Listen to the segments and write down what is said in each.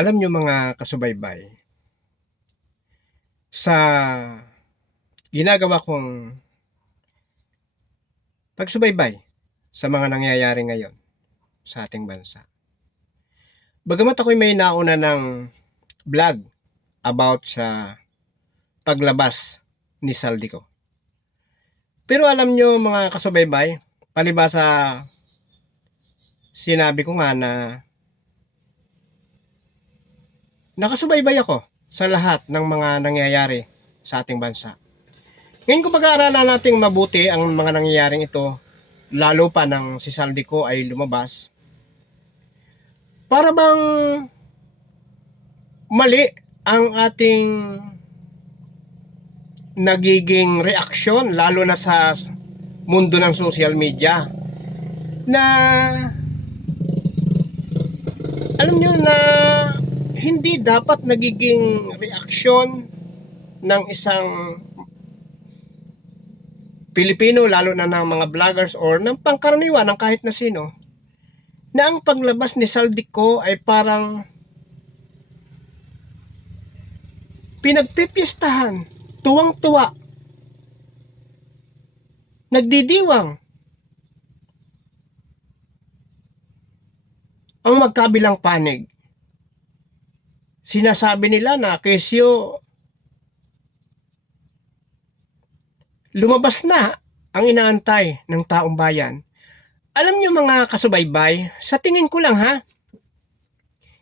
Alam niyo mga kasubaybay, sa ginagawa kong pagsubaybay sa mga nangyayari ngayon sa ating bansa. Bagamat ako'y may nauna ng vlog about sa paglabas ni Saldico. Pero alam niyo mga kasubaybay, palibasa sinabi ko nga na nakasubaybay ako sa lahat ng mga nangyayari sa ating bansa. Ngayon kung pag-aaralan nating mabuti ang mga nangyayaring ito, lalo pa nang si Saldico ay lumabas, para bang mali ang ating nagiging reaksyon lalo na sa mundo ng social media na alam nyo na hindi dapat nagiging reaksyon ng isang Pilipino, lalo na ng mga vloggers or ng pangkaraniwan ng kahit na sino, na ang paglabas ni Saldico ay parang pinagpipistahan, tuwang-tuwa, nagdidiwang ang magkabilang panig. Sinasabi nila na kesyo lumabas na ang inaantay ng taong bayan. Alam niyo mga kasubaybay, sa tingin ko lang ha,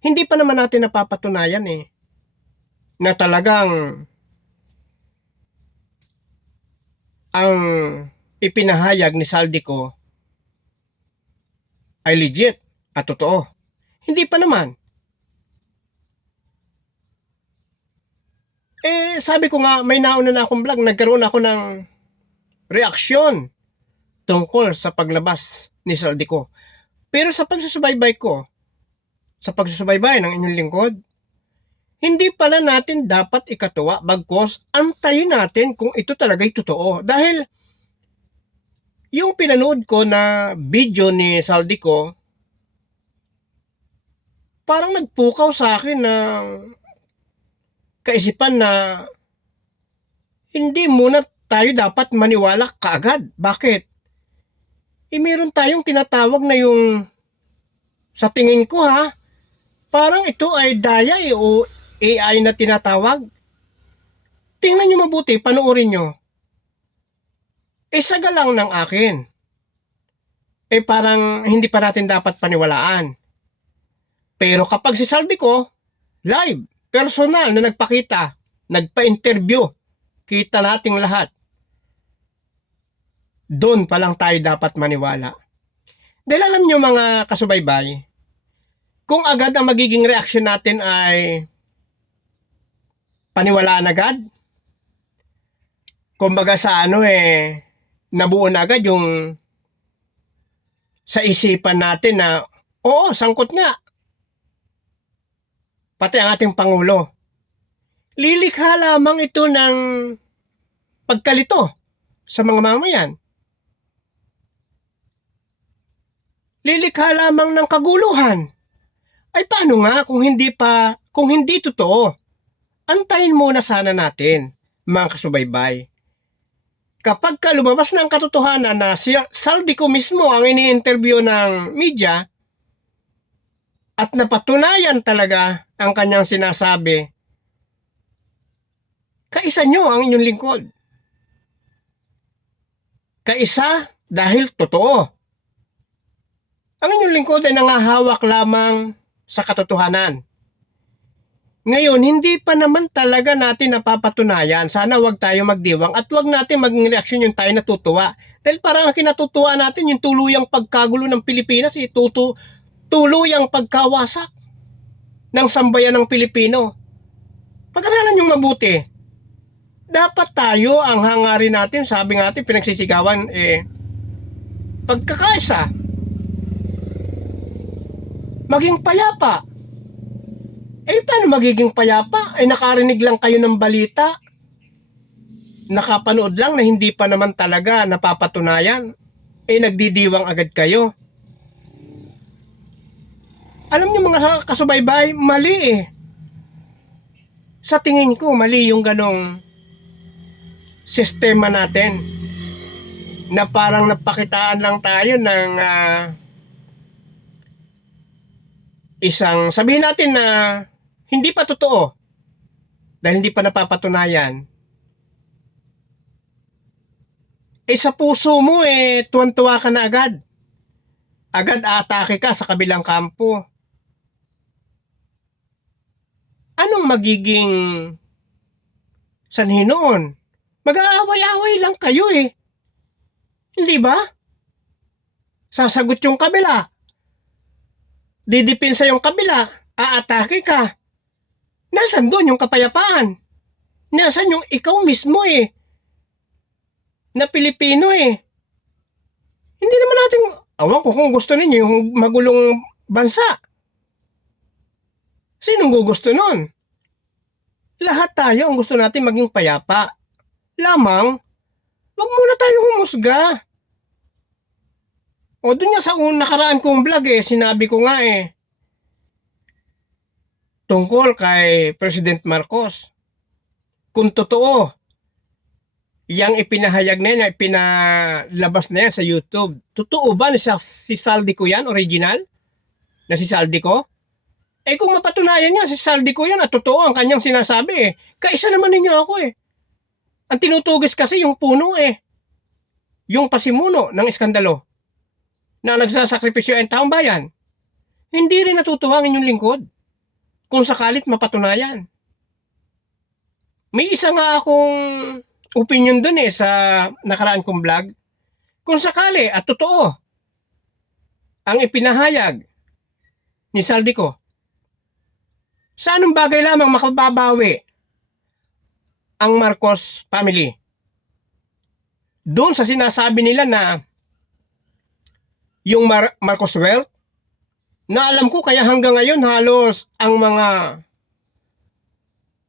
hindi pa naman natin napapatunayan na talagang ang ipinahayag ni Saldico ay legit at totoo. Hindi pa naman. Sabi ko nga, may nauna na akong vlog, nagkaroon ako ng reaksyon tungkol sa paglabas ni Saldico. Pero sa pagsusubaybay ko, sa pagsusubaybay ng inyong lingkod, hindi pala natin dapat ikatuwa, bagkos antayin natin kung ito talaga'y totoo. Dahil yung pinanood ko na video ni Saldico, parang nagpukaw sa akin ng kaisipan na hindi muna tayo dapat maniwala kaagad. Bakit? Meron tayong tinatawag na yung, sa tingin ko ha, parang ito ay daya o AI na tinatawag. Tingnan nyo mabuti, panoorin nyo. Saga lang ng akin. Parang hindi pa natin dapat paniwalaan. Pero kapag si Saldico, live, personal na nagpakita, nagpa-interview, kita nating lahat. Doon pa lang tayo dapat maniwala. Dahil alam nyo mga kasubaybay, kung agad ang magiging reaksyon natin ay paniwalaan agad, kumbaga sa nabuo na agad yung sa isipan natin na, oo, sangkot nga. Pati ang ating Pangulo. Lilikha lamang ito ng pagkalito sa mga mamayan. Lilikha lamang ng kaguluhan. Ay paano nga kung hindi totoo? Antayin muna sana natin, mga kasubaybay. Kapag lumabas ng katotohanan na si Saldico mismo ang ini-interview ng media at napatunayan talaga ang kanyang sinasabi, kaisa nyo ang inyong lingkod. Kaisa dahil totoo. Ang inyong lingkod ay nangahawak lamang sa katotohanan. Ngayon, hindi pa naman talaga natin napapatunayan. Sana wag tayo magdiwang at wag natin maging reaksyon yung tayo natutuwa. Dahil parang kinatutuwa natin yung tuluyang pagkagulo ng Pilipinas, tuluyang pagkawasak ng sambayan ng Pilipino. Pag-aralan yung mabuti. Dapat tayo, ang hangarin natin, sabi nga natin, pinagsisigawan, pagkakaisa. Maging payapa. Paano magiging payapa? Nakarinig lang kayo ng balita. Nakapanood lang na hindi pa naman talaga napapatunayan. Nagdidiwang agad kayo. Alam niyo mga kasubaybay, mali eh. Sa tingin ko, mali yung ganong sistema natin na parang napakitaan lang tayo ng isang, sabihin natin na hindi pa totoo dahil hindi pa napapatunayan. Sa puso mo tuwan-tuwa ka na agad. Agad aatake ka sa kabilang kampo. Anong magiging sanhi noon? Mag-aaway-away lang kayo eh. Hindi ba? Sasagot yung kabila. Didipinsa yung kabila. Aatake ka. Nasaan doon yung kapayapaan? Nasaan yung ikaw mismo na Pilipino Hindi naman natin, awan ko kung gusto ninyo yung magulong bansa. Sinong gugusto nun? Lahat tayo ang gusto natin maging payapa. Lamang, wag muna tayo humusga. O dun nga sa nakaraan kong vlog sinabi ko nga tungkol kay President Marcos. Kung totoo, yang ipinahayag na yan, ipinalabas na yan sa YouTube. Totoo ba na si Saldico yan, original? Na si Saldico? Kung mapatunayan niya, si Saldico yan at totoo ang kanyang sinasabi kaisa naman ninyo ako Ang tinutugis kasi yung puno yung pasimuno ng iskandalo na nagsasakripisyo ang taong bayan. Hindi rin natutuwa ang inyong lingkod kung sakalit mapatunayan. May isa nga akong opinion dun sa nakaraan kong vlog. Kung sakali at totoo ang ipinahayag ni Saldico, sa anong bagay lamang makababawi ang Marcos family? Doon sa sinasabi nila na yung Marcos wealth, na alam ko kaya hanggang ngayon halos ang mga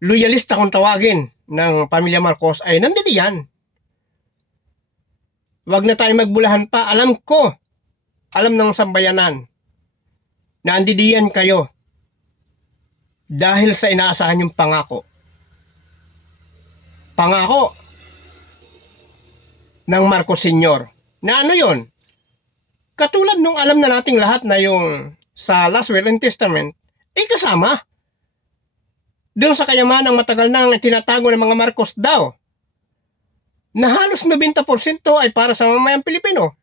loyalista kung tawagin ng pamilya Marcos ay nandiyan. Wag na tayo magbulahan pa. Alam ko, alam ng sambayanan na andidiyan kayo dahil sa inaasahan yung pangako. Pangako ng Marcos Sr. Na ano yon? Katulad nung alam na nating lahat na yung sa Last Will and Testament, kasama. Doon sa kayamanang matagal nang tinatago ng mga Marcos daw, na halos 90% ay para sa mamayang Pilipino.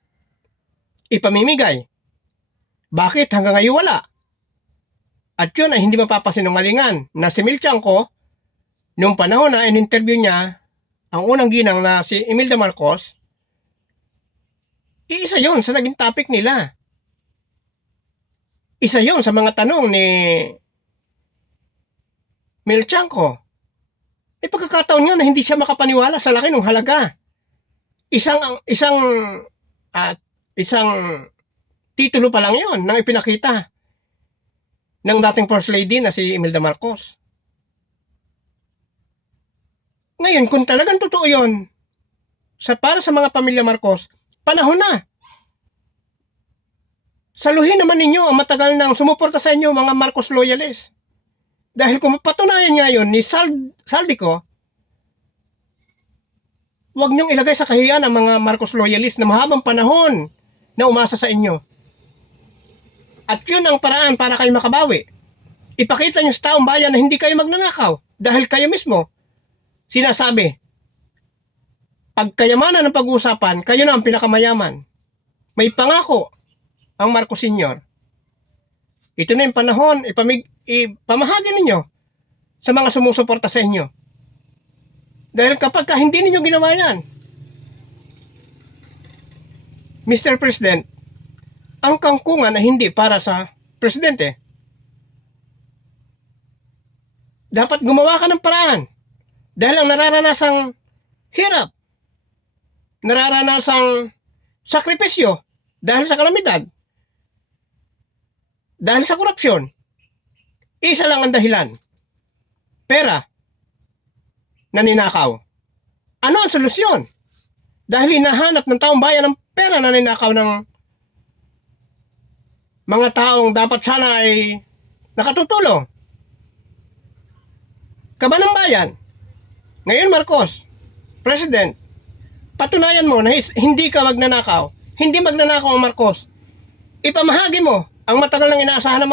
Ipamimigay. Bakit hanggang ngayon wala? At yun ay hindi mapapasinungalingan na si Milchanko, noong panahon na in-interview niya ang unang ginang na si Imelda Marcos, isa yon sa naging topic nila. Isa yon sa mga tanong ni Milchanko. Pagkakataon nga na hindi siya makapaniwala sa laki ng halaga. Isang titulo pa lang yon nang ipinakita ng dating First Lady na si Imelda Marcos. Ngayon, kung talagang totoo yon, para sa mga pamilya Marcos, panahon na. Saluhin naman ninyo ang matagal nang sumuporta sa inyo mga Marcos loyalists. Dahil kung mapatunayan niya yon ni Saldico, huwag niyong ilagay sa kahiyan ang mga Marcos loyalists na mahabang panahon na umasa sa inyo. At yun ang paraan para kayo makabawi. Ipakita niyo sa taong bayan na hindi kayo magnanakaw dahil kayo mismo sinasabi, pag kayamanan ng pag-uusapan, kayo na ang pinakamayaman. May pangako ang Marcos Sr. Ito na yung panahon, ipamahagi ninyo sa mga sumusuporta sa inyo. Dahil kapag hindi ninyo ginawa yan, Mr. President, ang kangkungan ay hindi para sa presidente. Dapat gumawa ka ng paraan. Dahil ang nararanasang hirap, nararanasang sakripisyo dahil sa kalamidad, dahil sa korupsyon, isa lang ang dahilan. Pera na ninakaw. Ano ang solusyon? Dahil hinahanap ng taong bayan ng pera na ninakaw ng mga taong dapat sana ay nakatutulong. Kaban ng bayan. Ngayon Marcos, President, patunayan mo na hindi ka magnanakaw. Hindi magnanakaw ang Marcos. Ipamahagi mo ang matagal nang inaasahan ng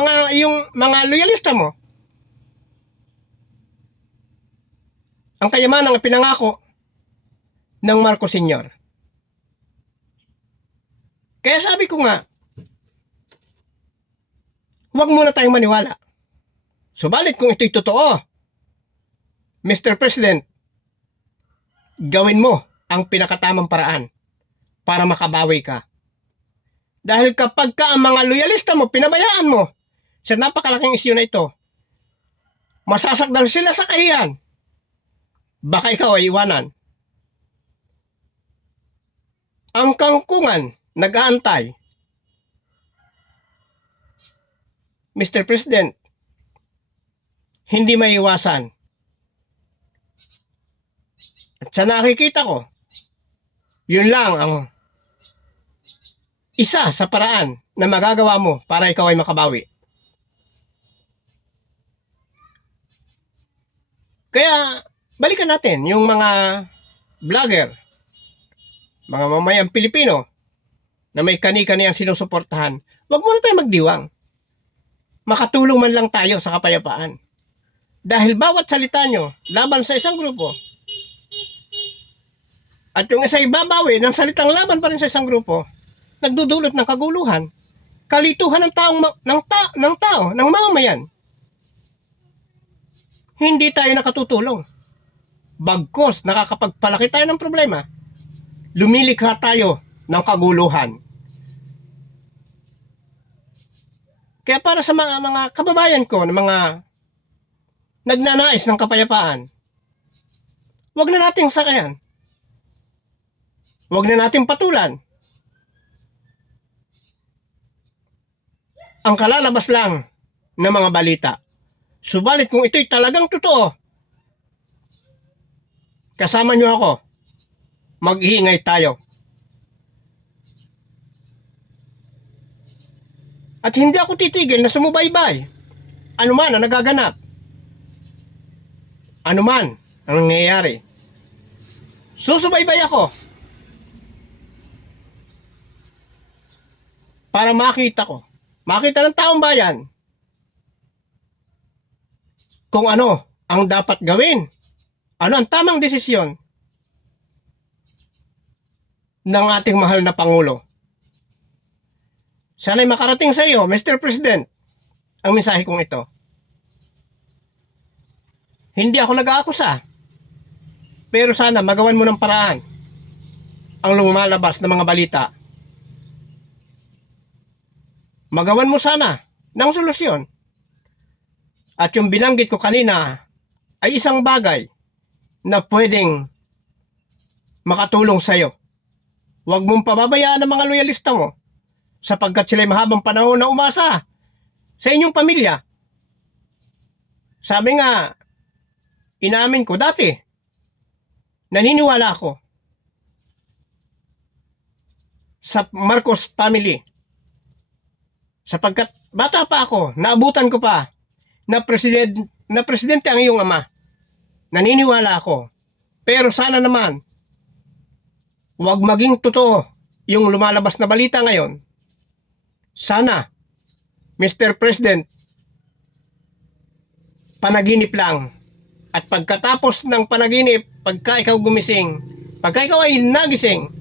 mga loyalista mo. Ang kayamanang pinangako ng Marcos Sr. Kaya sabi ko nga, huwag muna tayong maniwala. Subalit kung ito'y totoo, Mr. President, gawin mo ang pinakatamang paraan para makabawi ka. Dahil kapag ka ang mga loyalista mo, pinabayaan mo sa napakalaking isyu na ito, masasakdal sila sa kahiyan. Baka ikaw ay iwanan. Ang kangkungan nag-aantay. Mr. President, hindi maiiwasan. At sa nakikita ko, yun lang ang isa sa paraan na magagawa mo para ikaw ay makabawi. Kaya, balikan natin yung mga vlogger, mga mamayang Pilipino na may kani-kaniyang sinusuportahan. Huwag muna tayo magdiwang. Makatulong man lang tayo sa kapayapaan. Dahil bawat salita nyo laban sa isang grupo, at yung isa ibabawi ng salitang laban pa rin sa isang grupo, nagdudulot ng kaguluhan, kalituhan ng tao, ng mamamayan. Hindi tayo nakatutulong. Bagkos nakakapagpalaki tayo ng problema, lumilikha tayo ng kaguluhan. Kaya para sa mga kababayan ko, na mga nagnanais ng kapayapaan, huwag na nating sakayan. Huwag na nating patulan. Ang kalalabas lang ng mga balita. Subalit kung ito'y talagang totoo, kasama nyo ako, mag-iingay tayo. At hindi ako titigil na sumubaybay. Ano man ang nagaganap. Ano man ang nangyayari. Susubaybay ako. Para makita ng taong bayan kung ano ang dapat gawin, ano ang tamang desisyon ng ating mahal na Pangulo. Sana'y makarating sa iyo, Mr. President, ang mensahe kong ito. Hindi ako nag-aakusa, pero sana magawan mo ng paraan ang lumalabas na mga balita. Magawan mo sana ng solusyon. At yung binanggit ko kanina ay isang bagay na pwedeng makatulong sa'yo. Huwag mong pababayaan ang mga loyalista mo sapagkat sila'y mahabang panahon na umasa sa inyong pamilya. Sabi nga, inamin ko dati, naniniwala ako sa Marcos family. Sapagkat bata pa ako, naabutan ko pa na presidente ang iyong ama. Naniniwala ako. Pero sana naman, huwag maging totoo yung lumalabas na balita ngayon. Sana, Mr. President, panaginip lang. At pagkatapos ng panaginip, pagka ikaw gumising, pagka ikaw ay nagising,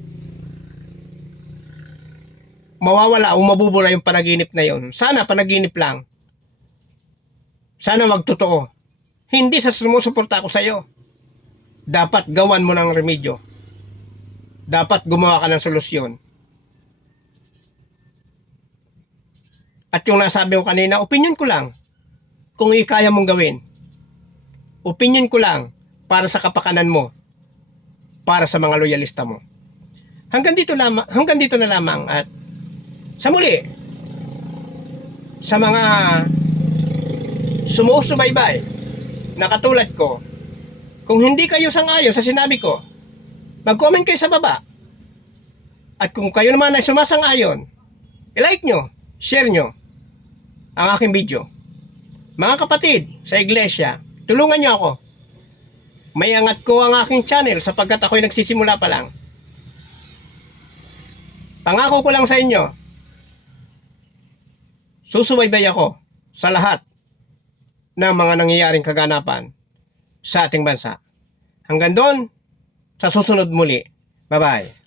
mawawala o mabubura yung panaginip na yun. Sana panaginip lang. Sana wag totoo. Hindi sa sumusuporta ako sa iyo. Dapat gawan mo ng remedyo. Dapat gumawa ka ng solusyon. At yung nasabi ko kanina, opinion ko lang. Kung ikaya mong gawin. Opinion ko lang para sa kapakanan mo. Para sa mga loyalista mo. Hanggang dito na lamang at sa muli, sa mga sumusubaybay na katulad ko, kung hindi kayo sang-ayon sa sinabi ko, mag-comment kayo sa baba. At kung kayo naman ay sumasang-ayon, i-like nyo, share nyo. ang aking video. Mga kapatid sa iglesia, tulungan niyo ako. May angat ko ang aking channel sapagkat ako'y nagsisimula pa lang. Pangako ko lang sa inyo, susubaybay ako sa lahat ng mga nangyayaring kaganapan sa ating bansa. Hanggang doon, sa susunod muli. Bye-bye.